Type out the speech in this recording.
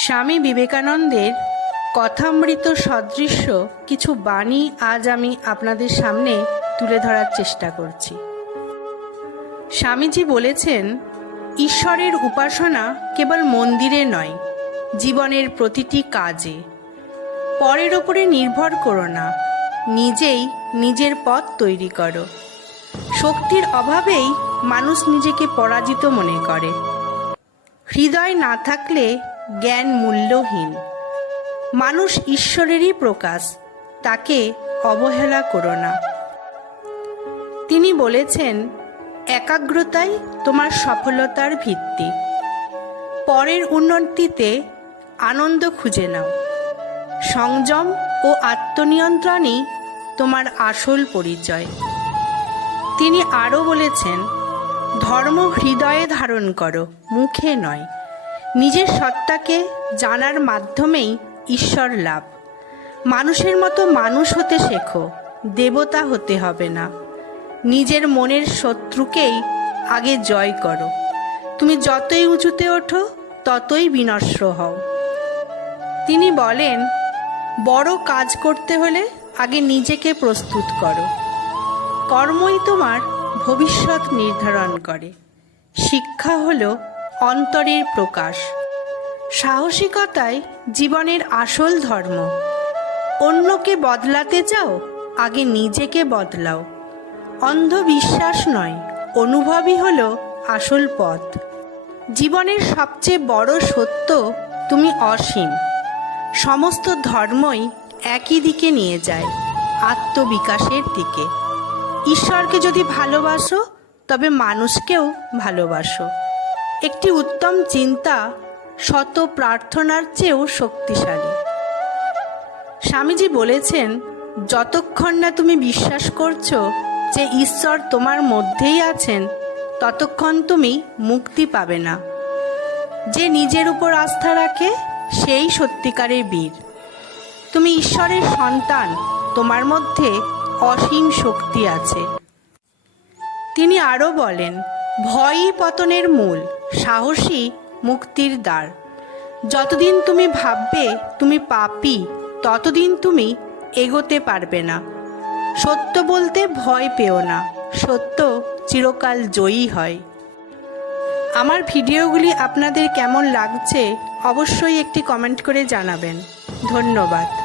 স্বামী বিবেকানন্দের কথামৃত সদৃশ্য কিছু বাণী আজ আমি আপনাদের সামনে তুলে ধরার চেষ্টা করছি। স্বামীজি বলেছেন, ঈশ্বরের উপাসনা কেবল মন্দিরে নয়, জীবনের প্রতিটি কাজে। পরের ওপরে নির্ভর করো না, নিজেই নিজের পথ তৈরি করো। শক্তির অভাবেই মানুষ নিজেকে পরাজিত মনে করে। হৃদয় না থাকলে জ্ঞান মূল্যহীন। মানুষ ঈশ্বরেরই প্রকাশ, তাকে অবহেলা করো না। তিনি বলেছেন, একাগ্রতাই তোমার সফলতার ভিত্তি। পরের উন্নতিতে আনন্দ খুঁজে নাও। সংযম ও আত্মনিয়ন্ত্রণই তোমার আসল পরিচয়। তিনি আরও বলেছেন, ধর্ম হৃদয়ে ধারণ করো, মুখে নয়। নিজের সত্তাকে জানার মাধ্যমেই ঈশ্বর লাভ। মানুষের মতো মানুষ হতে শেখো, দেবতা হতে হবে না। নিজের মনের শত্রুকেই আগে জয় করো। তুমি যতই উঁচুতে ওঠো, ততই বিনশ্র হও। তিনি বলেন, বড় কাজ করতে হলে আগে নিজেকে প্রস্তুত করো। কর্মই তোমার ভবিষ্যৎ নির্ধারণ করে। শিক্ষা হলো অন্তরের প্রকাশ। সাহসিকতাই জীবনের আসল ধর্ম। অন্যকে বদলাতে চাও, আগে নিজেকে বদলাও। অন্ধবিশ্বাস নয়, অনুভবই হলো আসল পথ। জীবনের সবচেয়ে বড় সত্য, তুমি অসীম। সমস্ত ধর্মই একই দিকে নিয়ে যায়, আত্মবিকাশের দিকে। ঈশ্বরকে যদি ভালোবাসো, তবে মানুষকেও ভালোবাসো। একটি উত্তম চিন্তা শত প্রার্থনার চেয়েও শক্তিশালী। স্বামীজি বলেছেন, যতক্ষণ না তুমি বিশ্বাস করছো যে ঈশ্বর তোমার মধ্যেই আছেন, ততক্ষণ তুমি মুক্তি পাবে না। যে নিজের উপর আস্থা রাখে, সেই সত্যিকারের বীর। তুমি ঈশ্বরের সন্তান, তোমার মধ্যে অসীম শক্তি আছে। তিনি আরও বলেন, ভয়ই পতনের মূল, সাহসী মুক্তির দ্বার। যতদিন তুমি ভাববে তুমি পাপী, ততদিন তুমি এগোতে পারবে না। সত্য বলতে ভয় পেও না, সত্য চিরকাল জয়ী হয়। আমার ভিডিওগুলি আপনাদের কেমন লাগছে অবশ্যই একটি কমেন্ট করে জানাবেন। ধন্যবাদ।